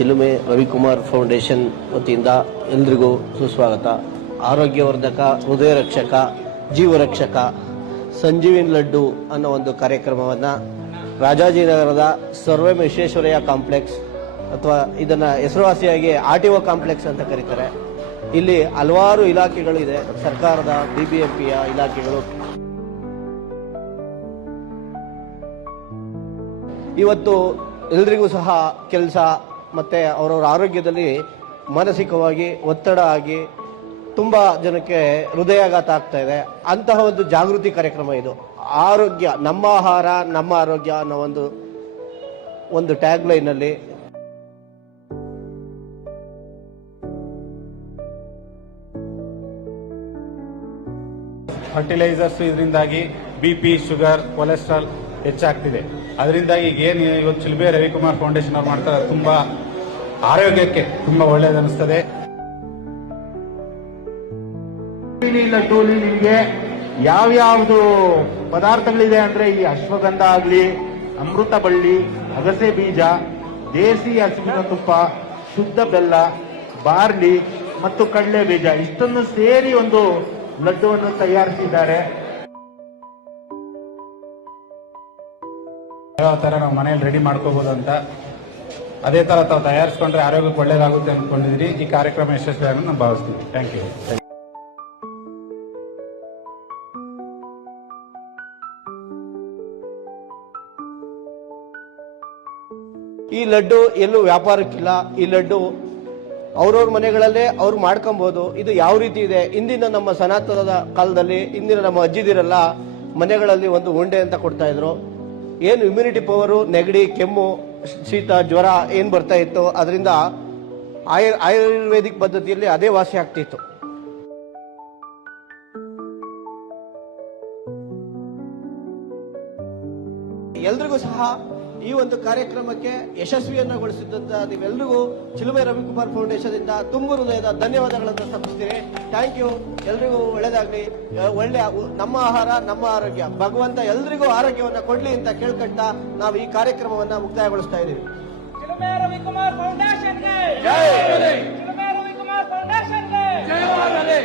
ಚಿಲುಮೆ Ravikumar foundation ವತಿಯಿಂದ ಎಲ್ರಿಗೂ ಸುಸ್ವಾಗತ. ಆರೋಗ್ಯವರ್ಧಕ, ಹೃದಯ ರಕ್ಷಕ, ಜೀವರಕ್ಷಕ ಸಂಜೀವಿನಿ ಲಡ್ಡು ಅನ್ನೋ ಒಂದು ಕಾರ್ಯಕ್ರಮವನ್ನು ರಾಜಾಜಿನಗರದ ಸರ್ವಂ ವಿಶ್ವೇಶ್ವರಯ್ಯ ಕಾಂಪ್ಲೆಕ್ಸ್ ಅಥವಾ ಇದನ್ನ ಹೆಸರುವಾಸಿಯಾಗಿ ಆರ್ಟಿಒ ಕಾಂಪ್ಲೆಕ್ಸ್ ಅಂತ ಕರೀತಾರೆ. ಇಲ್ಲಿ ಹಲವಾರು ಇಲಾಖೆಗಳಿದೆ, ಸರ್ಕಾರದ ಬಿಬಿಎಂಪಿಯ ಇಲಾಖೆಗಳು. ಇವತ್ತು ಎಲ್ರಿಗೂ ಸಹ ಕೆಲಸ ಮತ್ತೆ ಅವರವರ ಆರೋಗ್ಯದಲ್ಲಿ ಮಾನಸಿಕವಾಗಿ ಒತ್ತಡ ಆಗಿ ತುಂಬಾ ಜನಕ್ಕೆ ಹೃದಯಾಘಾತ ಆಗ್ತಾ ಇದೆ. ಅಂತಹ ಒಂದು ಜಾಗೃತಿ ಕಾರ್ಯಕ್ರಮ ಇದು. ಆರೋಗ್ಯ ನಮ್ಮ ಆಹಾರ ನಮ್ಮ ಆರೋಗ್ಯ ಅನ್ನೋ ಒಂದು ಟ್ಯಾಗ್ ಲೈನ್ ಅಲ್ಲಿ ಫರ್ಟಿಲೈಸರ್ಸ್ ಇದರಿಂದಾಗಿ ಬಿಪಿ, ಶುಗರ್, ಕೊಲೆಸ್ಟ್ರಾಲ್ ಹೆಚ್ಚಾಗ್ತಿದೆ. ಅದರಿಂದಾಗಿ ಏನು ಇವತ್ತು ಚಿಲುಮೆ ರವಿಕುಮಾರ್ ಫೌಂಡೇಶನ್ ಅವ್ರು ಮಾಡ್ತಾರೆ, ತುಂಬಾ ಆರೋಗ್ಯಕ್ಕೆ ತುಂಬಾ ಒಳ್ಳೇದನಿಸ್ತದೆ. ಲಡ್ಡೂಲಿ ನಿಮಗೆ ಯಾವ್ಯಾವ್ದು ಪದಾರ್ಥಗಳಿದೆ ಅಂದ್ರೆ ಈ ಅಶ್ವಗಂಧ ಆಗ್ಲಿ, ಅಮೃತ ಬಳ್ಳಿ, ಅಗಸೆ ಬೀಜ, ದೇಸಿ ಹಸುವಿನ ತುಪ್ಪ, ಶುದ್ಧ ಬೆಲ್ಲ, ಬಾರ್ಲಿ ಮತ್ತು ಕಡಲೆ ಬೀಜ ಇಷ್ಟನ್ನು ಸೇರಿ ಒಂದು ಲಡ್ಡುವನ್ನು ತಯಾರಿಸಿದ್ದಾರೆ. ಯಾವ ತರ ನಾವು ಮನೆಯಲ್ಲಿ ರೆಡಿ ಮಾಡ್ಕೋಬಹುದು ಅಂತ, ಅದೇ ತರ ತಾವು ತಯಾರಿಸ್ಕೊಂಡ್ರೆ ಆರೋಗ್ಯಕ್ಕೆ ಒಳ್ಳೇದಾಗುತ್ತೆ ಅಂದ್ಕೊಂಡಿದ್ದೀರಿ. ಈ ಕಾರ್ಯಕ್ರಮ ಯಶಸ್ವಿಯಾಗಿ ನಾವು ಭಾವಿಸ್ತೀವಿ. Thank you. ಈ ಲಡ್ಡು ಎಲ್ಲೂ ವ್ಯಾಪಾರಕ್ಕಿಲ್ಲ. ಈ ಲಡ್ಡು ಅವ್ರವ್ರ ಮನೆಗಳಲ್ಲೇ ಅವ್ರು ಮಾಡ್ಕೊಬಹುದು. ಇದು ಯಾವ ರೀತಿ ಇದೆ, ಇಂದಿನ ನಮ್ಮ ಸನಾತನದ ಕಾಲದಲ್ಲಿ ಇಂದಿನ ನಮ್ಮ ಅಜ್ಜಿದಿರೆಲ್ಲ ಮನೆಗಳಲ್ಲಿ ಒಂದು ಉಂಡೆ ಅಂತ ಕೊಡ್ತಾ ಇದ್ರು. ಏನು ಇಮ್ಯುನಿಟಿ ಪವರು, ನೆಗಡಿ, ಕೆಮ್ಮು, ಶೀತ, ಜ್ವರ ಏನ್ ಬರ್ತಾ ಇತ್ತು ಅದರಿಂದ ಆಯುರ್ವೇದಿಕ್ ಪದ್ಧತಿಯಲ್ಲಿ ಅದೇ ವಾಸಿ ಆಗ್ತಿತ್ತು. ಎಲ್ರಿಗೂ ಸಹ ಈ ಒಂದು ಕಾರ್ಯಕ್ರಮಕ್ಕೆ ಯಶಸ್ವಿಯನ್ನಗೊಳಿಸಿದಂತ ನೀವೆಲ್ಲರಿಗೂ ಚಿಲುಮೆ ರವಿಕುಮಾರ್ ಫೌಂಡೇಶನ್ ಇಂದ ತುಂಬ ಹೃದಯದ ಧನ್ಯವಾದಗಳನ್ನು ಸಮರ್ಪಿಸ್ತೀನಿ. Thank you. ಎಲ್ರಿಗೂ ಒಳ್ಳೇದಾಗ್ಲಿ. ಒಳ್ಳೆ ನಮ್ಮ ಆಹಾರ ನಮ್ಮ ಆರೋಗ್ಯ. ಭಗವಂತ ಎಲ್ರಿಗೂ ಆರೋಗ್ಯವನ್ನ ಕೊಡ್ಲಿ ಅಂತ ಕೇಳ್ಕೊಂತ ನಾವು ಈ ಕಾರ್ಯಕ್ರಮವನ್ನ ಮುಕ್ತಾಯಗೊಳಿಸ್ತಾ ಇದ್ದೀವಿ. ಚಿಲುಮೆ ರವಿಕುಮಾರ್ ಫೌಂಡೇಶನ್ಗೆ ಜೈ. ಚಿಲುಮೆ ರವಿಕುಮಾರ್ ಫೌಂಡೇಶನ್ಗೆ ಜೈ.